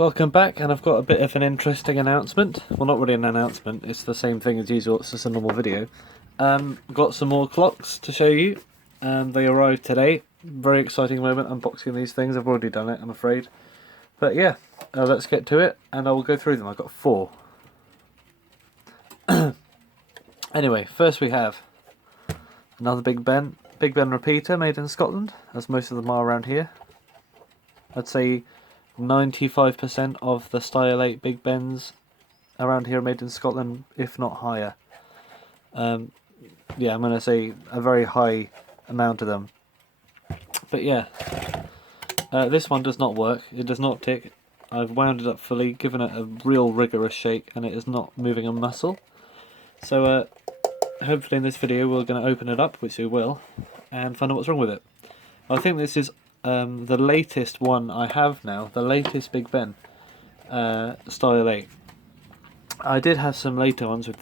Welcome back, and I've got a bit of an interesting announcement. Well, not really an announcement, it's the same thing as usual, it's just a normal video. Got some more clocks to show you, and they arrived today. Very exciting moment unboxing these things. I've already done it, I'm afraid. But yeah, let's get to it, and I will go through them. I've got 4. Anyway, first we have another Big Ben repeater made in Scotland, as most of them are around here. I'd say 95% of the Style 8 Big Bens around here are made in Scotland, if not higher. Yeah, I'm going to say a very high amount of them. But yeah, this one does not work. It does not tick. I've wound it up fully, given it a real rigorous shake, and it is not moving a muscle. So hopefully in this video we're going to open it up, which we will, and find out what's wrong with it. I think this is the latest one I have now, the latest Big Ben, Style 8. I did have some later ones with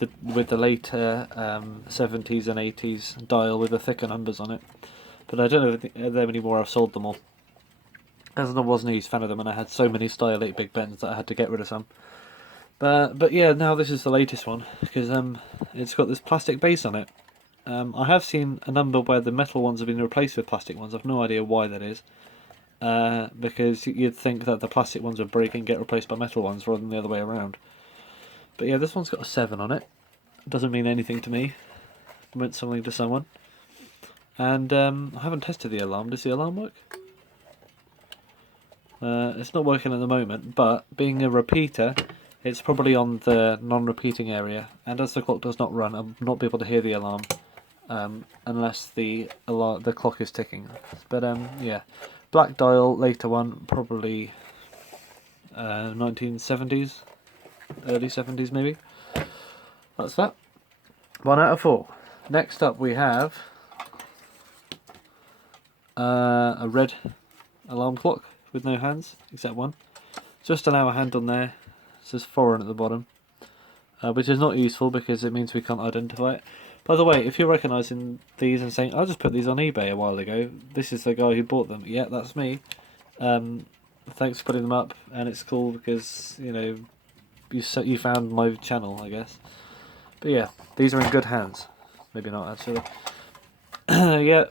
the later 70s and 80s dial with the thicker numbers on it, but I don't know if they're there anymore. I've sold them all, as I wasn't a huge fan of them, and I had so many Style 8 Big Bens that I had to get rid of some. But yeah, now this is the latest one, because it's got this plastic base on it. I have seen a number where the metal ones have been replaced with plastic ones. I've no idea why that is. Because you'd think that the plastic ones would break and get replaced by metal ones rather than the other way around. But yeah, this one's got a 7 on it. Doesn't mean anything to me. It meant something to someone. And I haven't tested the alarm. Does the alarm work? It's not working at the moment, but being a repeater, it's probably on the non-repeating area. And as the clock does not run, I'll not be able to hear the alarm. Unless the clock is ticking. But yeah, black dial, later one, probably 1970s, early 70s maybe. That's that. 1 out of 4. Next up we have a red alarm clock with no hands, except one. Just an hour hand on there. It says foreign at the bottom, which is not useful because it means we can't identify it. By the way, if you're recognising these and saying, I just put these on eBay a while ago, this is the guy who bought them. Yeah, that's me. Thanks for putting them up, and it's cool because, you know, you found my channel, I guess. But yeah, these are in good hands. Maybe not, actually. Yeah,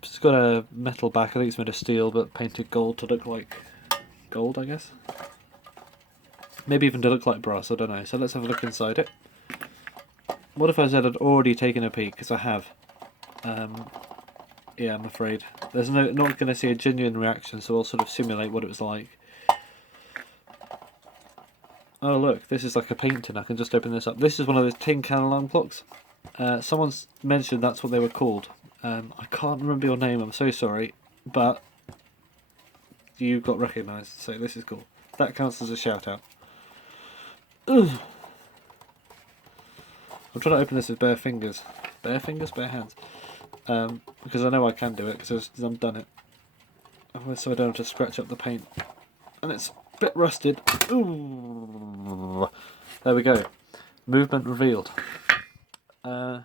it's got a metal back. I think it's made of steel, but painted gold to look like gold, I guess. Maybe even to look like brass, I don't know. So let's have a look inside it. What if I said I'd already taken a peek? Because I have. Yeah, I'm afraid. There's not going to see a genuine reaction, so I'll sort of simulate what it was like. Oh look, this is like a paint tin. I can just open this up. This is one of those tin can alarm clocks. Someone's mentioned that's what they were called. I can't remember your name, I'm so sorry. But you got recognised, so this is cool. That counts as a shout out. Ugh. I'm trying to open this with bare fingers. Bare fingers? Bare hands. Because I know I can do it, because I've done it. So I don't have to scratch up the paint. And it's a bit rusted. Ooh. There we go. Movement revealed. Yeah,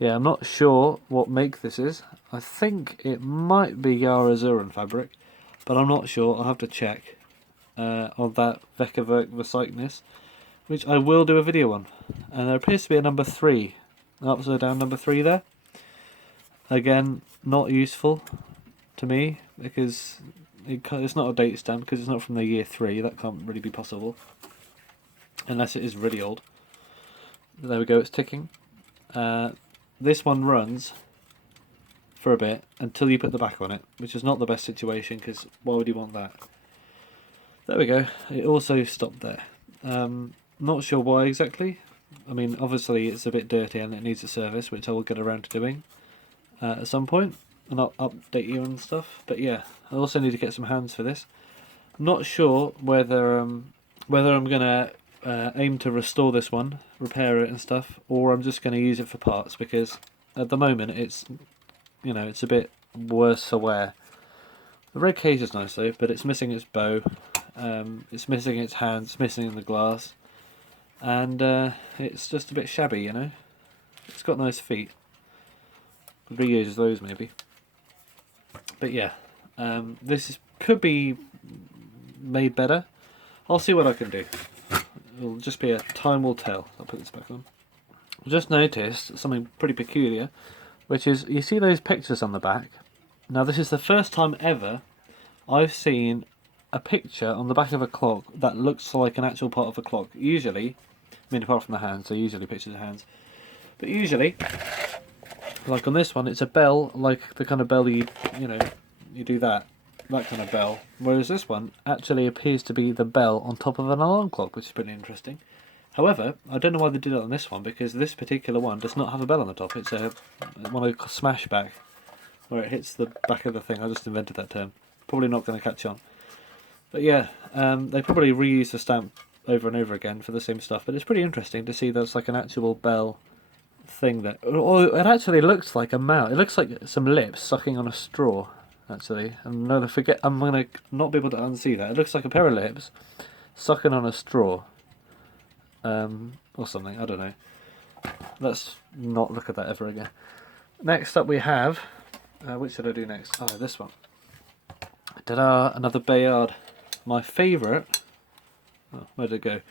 I'm not sure what make this is. I think it might be Yara Zuren fabric, but I'm not sure. I'll have to check on that Veckerwerk Recyclness, which I will do a video on. And there appears to be a number 3, upside down number 3 there. Again, not useful to me because it's not a date stamp, because it's not from the year 3. That can't really be possible unless it is really old. There we go, it's ticking. This one runs for a bit until you put the back on it, which is not the best situation because why would you want that? There we go, it also stopped there. Not sure why exactly. I mean, obviously it's a bit dirty and it needs a service, which I will get around to doing at some point, and I'll update you and stuff. But yeah, I also need to get some hands for this. I'm not sure whether I'm gonna aim to restore this one, repair it and stuff, or I'm just going to use it for parts, because at the moment it's, you know, it's a bit worse for wear. The red case is nice though, but it's missing its bow, it's missing its hands, it's missing the glass, and it's just a bit shabby, you know. It's got nice feet. Could reuse those maybe. But yeah, this could be made better. I'll see what I can do. It'll just be a time will tell. I'll put this back on. I've just noticed something pretty peculiar, which is, you see those pictures on the back? Now this is the first time ever I've seen a picture on the back of a clock that looks like an actual part of a clock. Usually, I mean apart from the hands, so usually pictures of hands, but usually, like on this one, it's a bell, like the kind of bell you do that kind of bell, whereas this one actually appears to be the bell on top of an alarm clock, which is pretty interesting. However, I don't know why they did it on this one, because this particular one does not have a bell on the top. It's a one of smash back, where it hits the back of the thing. I just invented that term. Probably not going to catch on. But yeah, they probably reuse the stamp over and over again for the same stuff, but it's pretty interesting to see that's like an actual bell thing that... Oh, it actually looks like a mouth. It looks like some lips sucking on a straw, actually. I'm going to not be able to unsee that. It looks like a pair of lips sucking on a straw. Or something, I don't know. Let's not look at that ever again. Next up we have... which should I do next? Oh, this one. Ta-da! Another Bayard. My favourite... Oh, where did it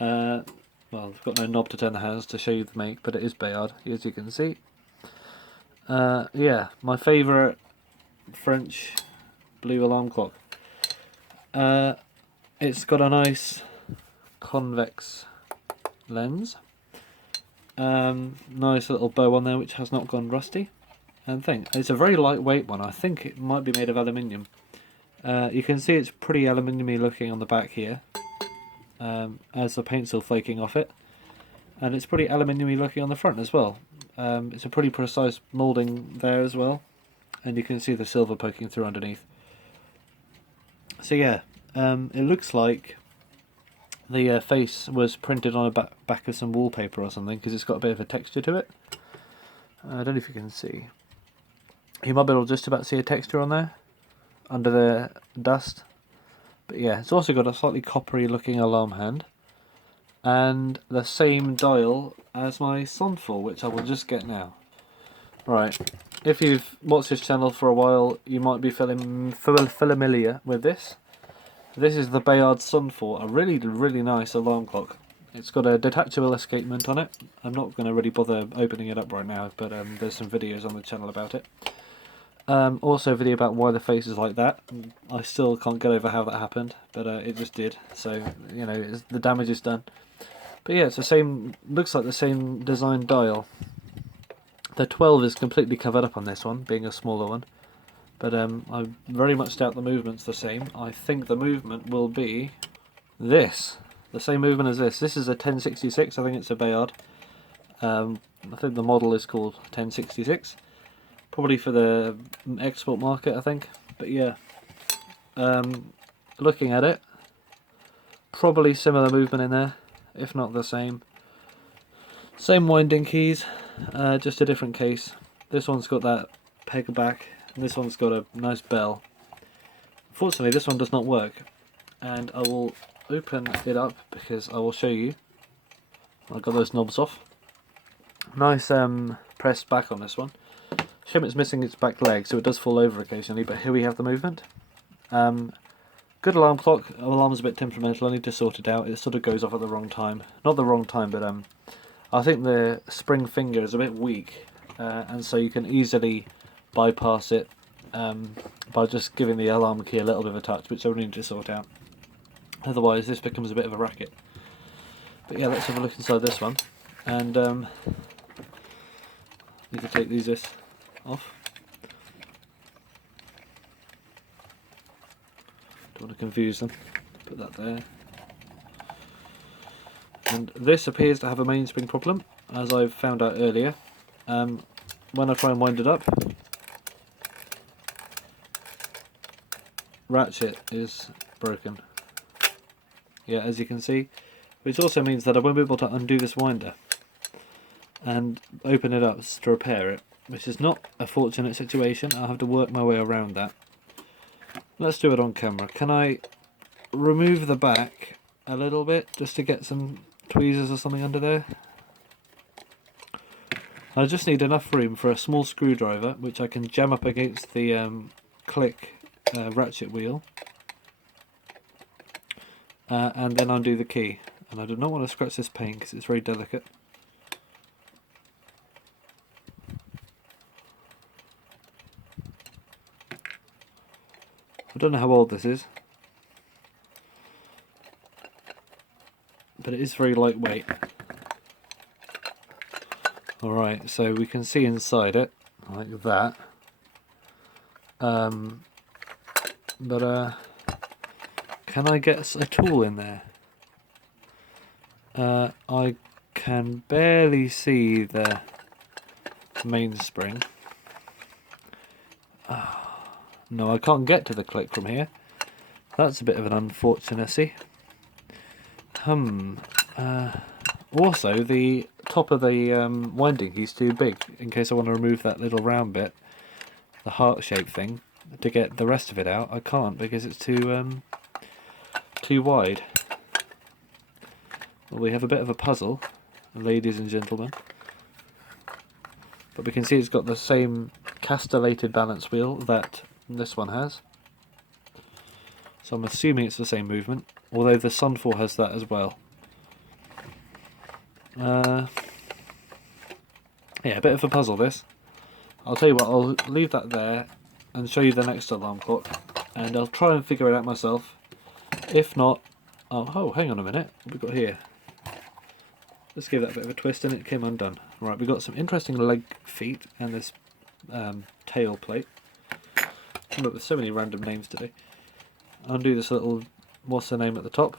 go? Well, I've got no knob to turn the hands to show you the make, but it is Bayard, as you can see. Yeah, my favourite French blue alarm clock. It's got a nice convex lens. Nice little bow on there which has not gone rusty. And it's a very lightweight one. I think it might be made of aluminium. You can see it's pretty aluminium-y looking on the back here, as the paint's still flaking off it. And it's pretty aluminium-y looking on the front as well. It's a pretty precise moulding there as well. And you can see the silver poking through underneath. So yeah, it looks like the face was printed on a back of some wallpaper or something, because it's got a bit of a texture to it. I don't know if you can see. You might be able to just about see a texture on there, under the dust. But yeah, it's also got a slightly coppery looking alarm hand, and the same dial as my Sonful, which I will just get now. Right, if you've watched this channel for a while, you might be familiar with this. This is the Bayard Sonful, a really, really nice alarm clock. It's got a detachable escapement on it. I'm not going to really bother opening it up right now, but there's some videos on the channel about it. Also a video about why the face is like that. I still can't get over how that happened, but it just did. So, you know, the damage is done. But yeah, it's the same, looks like the same design dial. The 12 is completely covered up on this one, being a smaller one. But I very much doubt the movement's the same. I think the movement will be this. The same movement as this. This is a 1066, I think it's a Bayard. I think the model is called 1066. Probably for the export market, I think. But yeah, looking at it, probably similar movement in there, if not the same. Same winding keys, just a different case. This one's got that peg back, and this one's got a nice bell. Unfortunately, this one does not work, and I will open it up because I will show you. I got those knobs off. Nice pressed back on this one. Shame it's missing its back leg, so it does fall over occasionally, but here we have the movement. Good alarm clock. Alarm's a bit temperamental, I need to sort it out. It sort of goes off at the wrong time. Not the wrong time, but I think the spring finger is a bit weak, and so you can easily bypass it by just giving the alarm key a little bit of a touch, which I will need to sort out. Otherwise this becomes a bit of a racket. But yeah, let's have a look inside this one. And need to take these off. Don't want to confuse them. Put that there. And this appears to have a mainspring problem, as I've found out earlier. When I try and wind it up, ratchet is broken. Yeah, as you can see, which also means that I won't be able to undo this winder and open it up to repair it, which is not a fortunate situation. I'll have to work my way around that. Let's do it on camera. Can I remove the back a little bit just to get some tweezers or something under there? I just need enough room for a small screwdriver, which I can jam up against the click ratchet wheel. and then undo the key. And I do not want to scratch this pane because it's very delicate. I don't know how old this is, but it is very lightweight. Alright, so we can see inside it, like that. But can I get a tool in there? I can barely see the mainspring. No, I can't get to the click from here. That's a bit of an unfortunacy. Also, the top of the winding key is too big, in case I want to remove that little round bit, the heart-shaped thing, to get the rest of it out. I can't because it's too wide. Well, we have a bit of a puzzle, ladies and gentlemen. But we can see it's got the same castellated balance wheel that this one has. So I'm assuming it's the same movement, although the Sunfall has that as well. Yeah, a bit of a puzzle this. I'll tell you what, I'll leave that there and show you the next alarm clock, and I'll try and figure it out myself. If not, oh, hang on a minute, what have we got here? Let's give that a bit of a twist and it came undone. Right, we've got some interesting leg feet and this tail plate. Come up with so many random names today. Undo this little, what's the name at the top?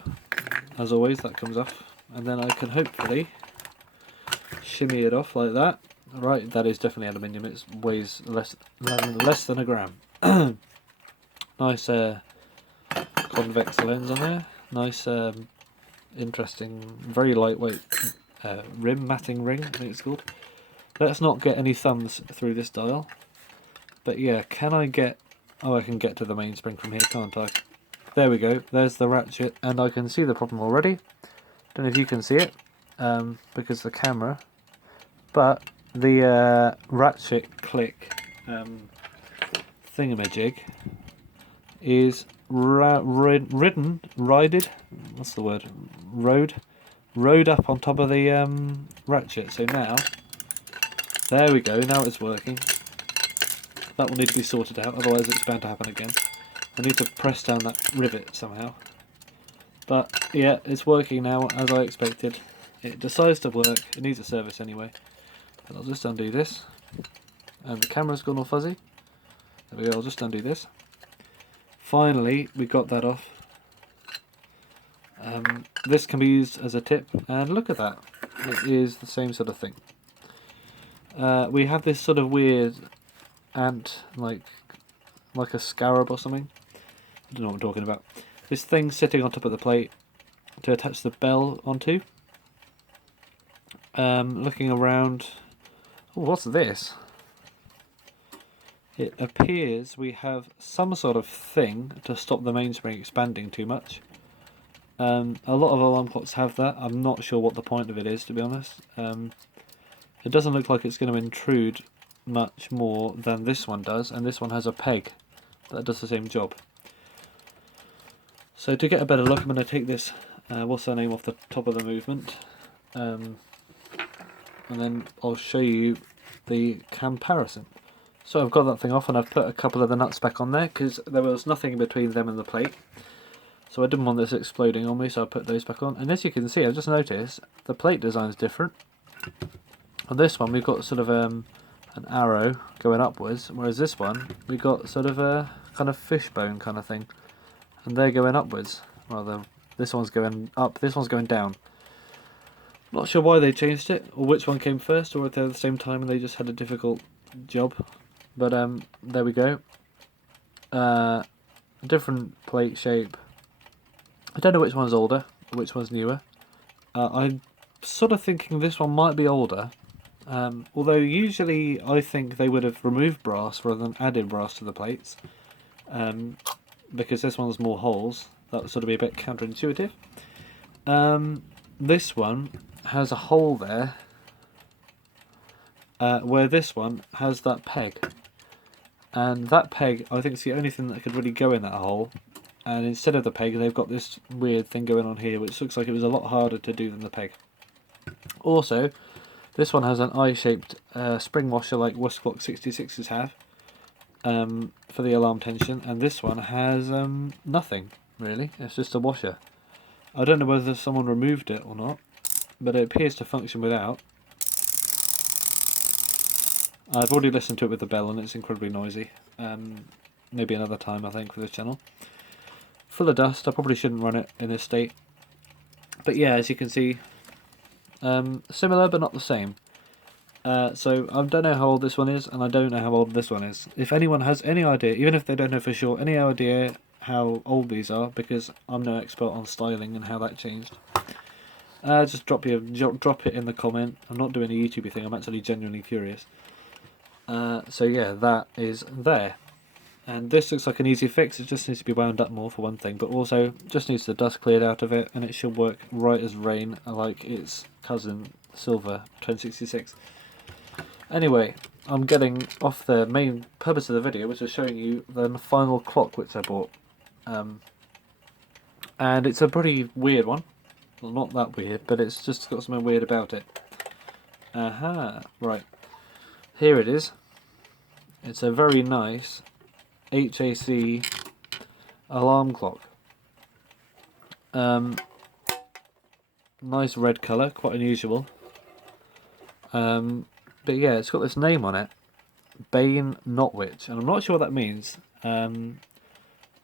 As always, that comes off. And then I can hopefully shimmy it off like that. Right, that is definitely aluminium. It weighs less than a gram. Nice convex lens on there. Nice, interesting, very lightweight matting ring, I think it's called. Let's not get any thumbs through this dial. But yeah, can I get... Oh, I can get to the mainspring from here, can't I? There we go, there's the ratchet, and I can see the problem already. Don't know if you can see it, because the camera, but the ratchet click thingamajig is ridden, what's the word, rode up on top of the ratchet. So now, there we go, now it's working. That will need to be sorted out, otherwise it's bound to happen again. I need to press down that rivet somehow. But yeah, it's working now as I expected. It decides to work, it needs a service anyway. But I'll just undo this. And the camera's gone all fuzzy. There we go, I'll just undo this. Finally, we got that off. This can be used as a tip, and look at that. It is the same sort of thing. We have this sort of weird ant, like a scarab or something. I don't know what I'm talking about. This thing sitting on top of the plate to attach the bell onto. Looking around. Oh, what's this? It appears we have some sort of thing to stop the mainspring expanding too much. A lot of alarm clocks have that. I'm not sure what the point of it is, to be honest. It doesn't look like it's going to intrude much more than this one does, and this one has a peg that does the same job. So to get a better look, I'm going to take this, what's her name, off the top of the movement, and then I'll show you the comparison. So I've got that thing off and I've put a couple of the nuts back on there because there was nothing between them and the plate. So I didn't want this exploding on me, so I put those back on. And as you can see, I've just noticed the plate design is different. On this one we've got sort of an arrow going upwards, whereas this one we've got sort of a kind of fishbone kind of thing. And they're going upwards. Rather, this one's going up, this one's going down. Not sure why they changed it, or which one came first, or if they're at the same time and they just had a difficult job. But there we go. Different plate shape. I don't know which one's older, or which one's newer. I'm sort of thinking this one might be older. Although usually I think they would have removed brass rather than added brass to the plates. Because this one has more holes. That would sort of be a bit counterintuitive. This one has a hole there, where this one has that peg. And that peg, I think, is the only thing that could really go in that hole. and instead of the peg they've got this weird thing going on here, which looks like it was a lot harder to do than the peg. Also, this one has an eye-shaped spring washer like Westclox 66s have for the alarm tension, and this one has nothing really. It's just a washer. I don't know whether someone removed it or not, but it appears to function without. I've already listened to it with the bell and it's incredibly noisy. Maybe another time, I think, for this channel. Full of dust. I probably shouldn't run it in this state. But yeah, as you can see, similar but not the same. So I don't know how old this one is, and I don't know how old this one is. If anyone has any idea, even if they don't know for sure, any idea how old these are, because I'm no expert on styling and how that changed, just drop it in the comment. I'm not doing a YouTubey thing, I'm actually genuinely curious. So yeah, that is there. And this looks like an easy fix. It just needs to be wound up more for one thing, but also just needs the dust cleared out of it, and it should work right as rain, like its cousin Silver 1066. Anyway, I'm getting off the main purpose of the video, which is showing you the final clock which I bought. And it's a pretty weird one. Well, not that weird, but it's just got something weird about it. Aha, right. Here it is. It's a very nice HAC alarm clock. Nice red colour, quite unusual. But yeah, it's got this name on it, Bayard Notwich, and I'm not sure what that means.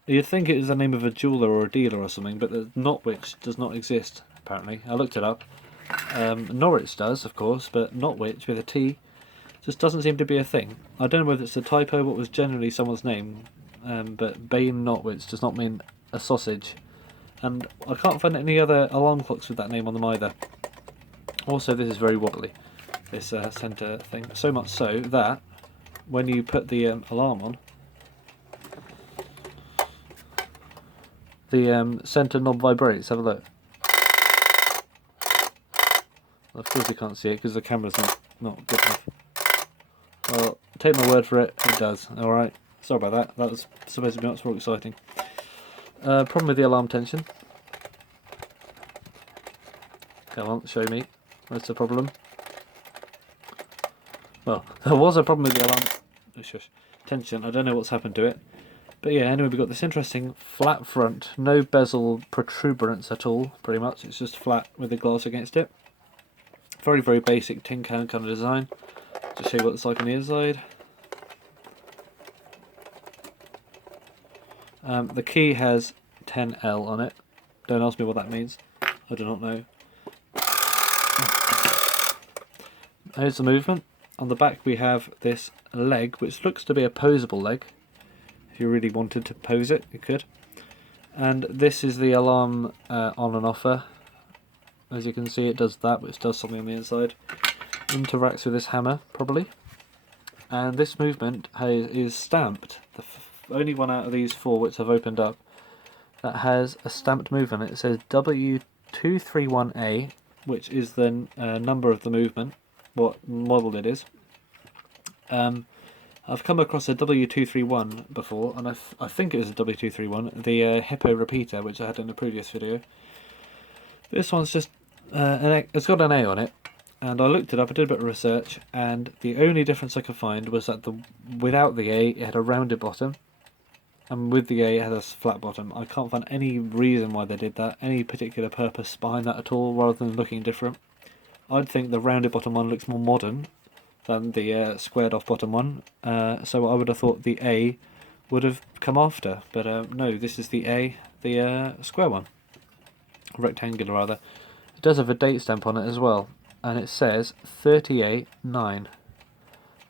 You'd think it is the name of a jeweller or a dealer or something, but the Notwich does not exist, apparently. I looked it up. Norwich does, of course, but Notwich with a T just doesn't seem to be a thing. I don't know whether it's a typo, what was generally someone's name, but Bayard Notwich does not mean a sausage. And I can't find any other alarm clocks with that name on them either. Also, this is very wobbly, this centre thing. So much so that when you put the alarm on, the centre knob vibrates. Have a look. Of course you can't see it because the camera's not good enough. Well, take my word for it, it does. Alright, sorry about that. That was supposed to be much more exciting. Problem with the alarm tension. Come on, show me. What's the problem? Well, there was a problem with the alarm tension. I don't know what's happened to it. But yeah, anyway, we've got this interesting flat front. No bezel protuberance at all, pretty much. It's just flat with the glass against it. Very, very basic tin can kind of design. Just show you what it's like on the inside. The key has 10L on it. Don't ask me what that means. I do not know. Here's the movement. On the back we have this leg, which looks to be a poseable leg. If you really wanted to pose it, you could. And this is the alarm on and offer. As you can see, it does that, which does something on the inside. Interacts with this hammer, probably. And this movement is stamped. The only one out of these four which I've opened up that has a stamped movement. It says W231A, which is the number of the movement, what model it is. I've come across a W231 before, and I think it was a W231, the Hippo repeater, which I had in a previous video. This one's just, it's got an A on it, and I looked it up, I did a bit of research, and the only difference I could find was that without the A, it had a rounded bottom, and with the A, it had a flat bottom. I can't find any reason why they did that, any particular purpose behind that at all, rather than looking different. I'd think the rounded bottom one looks more modern than the squared off bottom one, so I would have thought the A would have come after, but no, this is the A, the square one, rectangular rather. It does have a date stamp on it as well, and it says 38/9,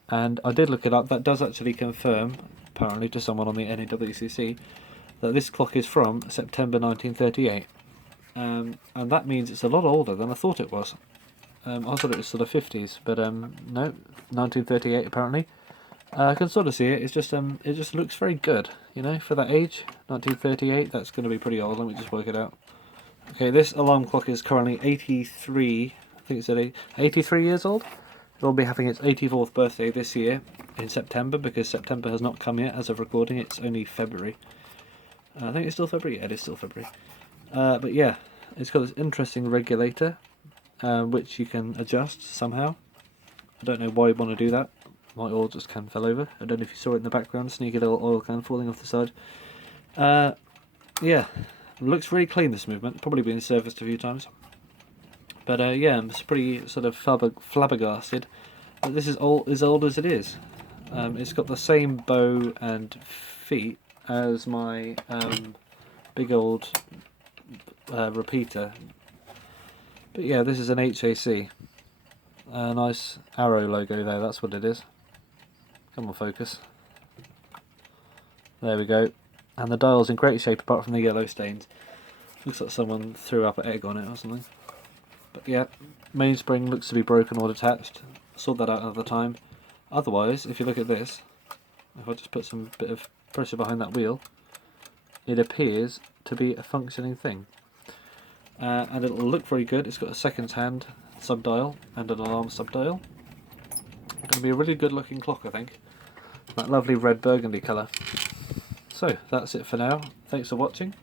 and I did look it up. That does actually confirm, apparently to someone on the NAWCC, that this clock is from September 1938, and that means it's a lot older than I thought it was. I thought it was sort of 50s, but no, 1938 apparently. I can sort of see it. It's just it just looks very good, you know, for that age. 1938. That's going to be pretty old. Let me just work it out. Okay, this alarm clock is currently 83. I think it's 83 years old. It'll be having its 84th birthday this year in September, because September has not come yet as of recording. It's only February. I think it's still February. Yeah, it is still February. But yeah, it's got this interesting regulator, which you can adjust somehow. I don't know why you want to do that. My oil just can fell over. I don't know if you saw it in the background, sneaky little oil can falling off the side. Yeah, looks really clean, this movement. Probably been serviced a few times. But yeah, I'm pretty sort of flabbergasted that this is as old as it is. It's got the same bow and feet as my big old repeater. But yeah, this is an HAC. A nice arrow logo there, that's what it is. Come on, focus. There we go. And the dial's in great shape apart from the yellow stains. Looks like someone threw up an egg on it or something. But yeah, mainspring looks to be broken or detached. Sort that out another time. Otherwise, if you look at this, if I just put some bit of pressure behind that wheel, it appears to be a functioning thing. And it'll look very good. It's got a seconds hand subdial and an alarm subdial. It's going to be a really good looking clock, I think. That lovely red burgundy colour. So, that's it for now. Thanks for watching.